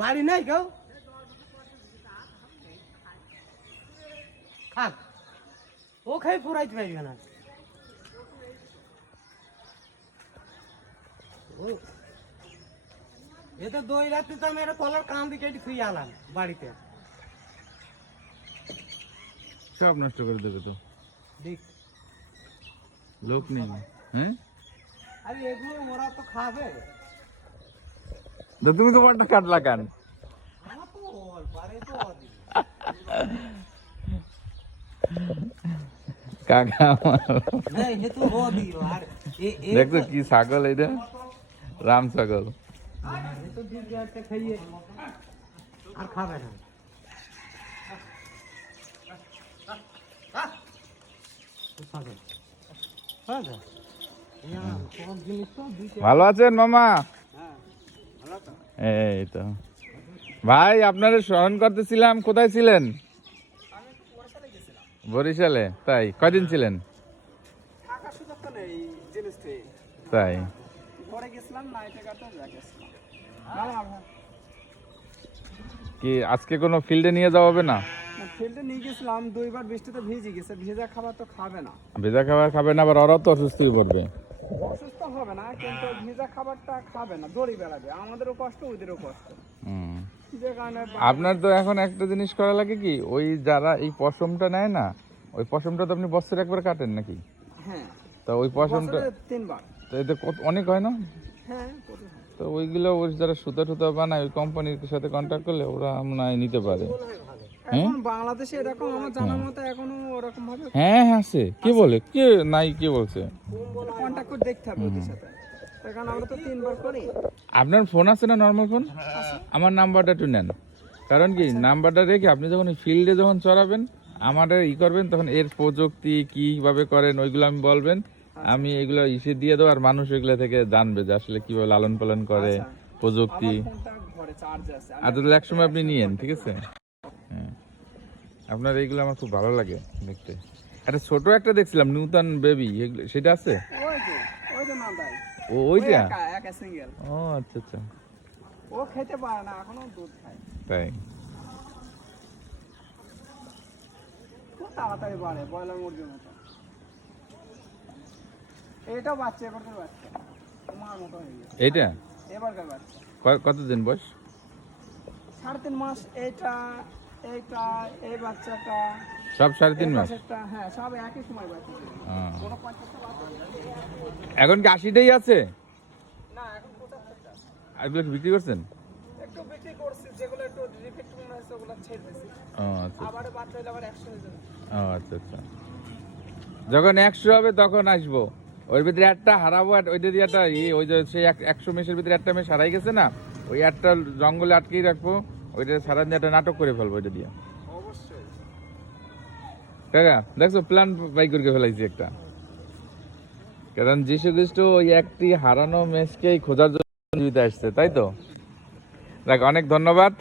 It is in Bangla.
বাড়ি নাই কেউ খাক ও খাই পুরাইতে পারবে না এ তো দই রাতে তো আমি একটা কলার কাম দিকে থুই আলাম বাড়িতে সব নষ্ট করে দেবে তো দেখ লোক নেই হ্যাঁ আরে এগুলো ওরা তো খাবে তো তুমি তো বড়টা কাটলা কেন আমার তো ওর পারে তো কাকা नहीं ये तो हो दी यार ये দেখো কি ছাগল এটা রাম ছাগল ये तो दिन रात से खाइए और खावे ना ছাগল হ্যাঁ यहाँ कौन जिनिस तो ভালো আছেন মামা হ্যাঁ ভালো তো এই তো ভাই আপনারা স্মরণ করতেছিলাম কোথায় ছিলেন বরিশালে তাই কয়দিন ছিলেন থাকার সুযোগ তো নেই জিনিস থেকে তাই পরে গেছিলাম নাইটে কাটতে গেছিলাম কি আজকে কোনো ফিল্ডে নিয়ে যাওয়া হবে না ফিল্ডে নিয়ে গেছিলাম দুইবার বৃষ্টিতে ভিজে গেছে ভেজা খাবার তো খাবে না ভেজা খাবার খাবে না আবার ওরাও তো অসুস্থ হয়ে পড়বে অসুস্থ হবে না কিন্তু ভেজা খাবারটা খাবে না দড়ি বেড়াবে আমাদেরও কষ্ট ওদেরও কষ্ট হুম। যে কারণে আপনার তো এখন একটা জিনিস করা লাগে কি ওই যারা এই পশমটা নেয় না ওই পশমটা তো আপনি বছরে একবার কাটেন নাকি হ্যাঁ তো ওই পশমটা বছরে তিনবার তো এতে অনেক হয় না হ্যাঁ তো ওইগুলো ওই যারা সুতা টুতা বানায় ওই কোম্পানির সাথে কন্ট্যাক্ট করলে ওরা মনে হয় নিতে পারে এখন বাংলাদেশে এরকম আমার জানার মতো এখনো ওরকম ভাবে হ্যাঁ হ্যাঁ আছে কে বলে কে নাই কে বলছে কন্টাক্ট করে দেখতে হবে ওদের সাথে কারণ আমরা তো তিনবার করি আপনার ফোন আছে না নর্মাল ফোন আমার নাম্বারটা একটু নেন কারণ কি নাম্বারটা রেখে আপনি যখন ফিল্ডে যখন চড়াবেন আমাদের করবেন তখন এর প্রযুক্তি কিভাবে করেন ওইগুলো আমি বলবেন আমি এগুলো ইসে দিয়ে দেবো আর মানুষ এগুলো থেকে জানবে যে আসলে কিভাবে লালন পালন করে প্রযুক্তি ঘরে চার্জ আছে আর তাহলে এক সময় আপনি নিয়েন ঠিক আছে হ্যাঁ আপনার এইগুলো আমার খুব ভালো লাগে দেখতে একটা ছোট একটা দেখছিলাম নূতন বেবি সেটা আছে ওই যে না ভাই ওইটা একা সিঙ্গেল ও আচ্ছা আচ্ছা ও খেতে পারে না এখনো দুধ খায় তাই খুব তাড়াতাড়ি বাড়ে ব্রয়লার মুরগির মতো এটাও বাচ্চা এবারকার বাচ্চা তোমার মতো হয়ে গেছে এইটা এবারকার বাচ্চা কতদিন বয়স 3.5 মাস এইটা এইটা এই বাচ্চাটা সব 3.5 মাস হ্যাঁ সব একই সময় বাচ্চা কোনো 50টা বাচ্চা এখন কি 80টাই আছে না এখন 75টা আপনি বিক্রি করছেন একটু বিক্রি করছি যেগুলো একটু ডিফেক্ট মনে হয়েছে ওগুলো ছেড়ে দিয়েছি ও আচ্ছা আবার বাচ্চা হলে আবার 100 হয়ে যাবে ও আচ্ছা আচ্ছা যখন 100 হবে তখন আসবো ওর ভিতরে একটা হারাবো আর ওইটা দিয়ে একটা ওই যে সেই 100 মেশের ভিতরে একটা মেশ হারাই গেছে না ওই একটা জঙ্গলে আটকেই রাখবো ওইটা সারা দিয়ে একটা নাটক করে ফেলবো ওইটা দিয়ে অবশ্যই কাকা দেখছো প্ল্যান বাই করে ফেলাইছি একটা কারণ যীশু খ্রিস্ট ওই একটি হারানো মেশকেই খোঁজার জন্য আসছে তাই তো দেখ অনেক ধন্যবাদ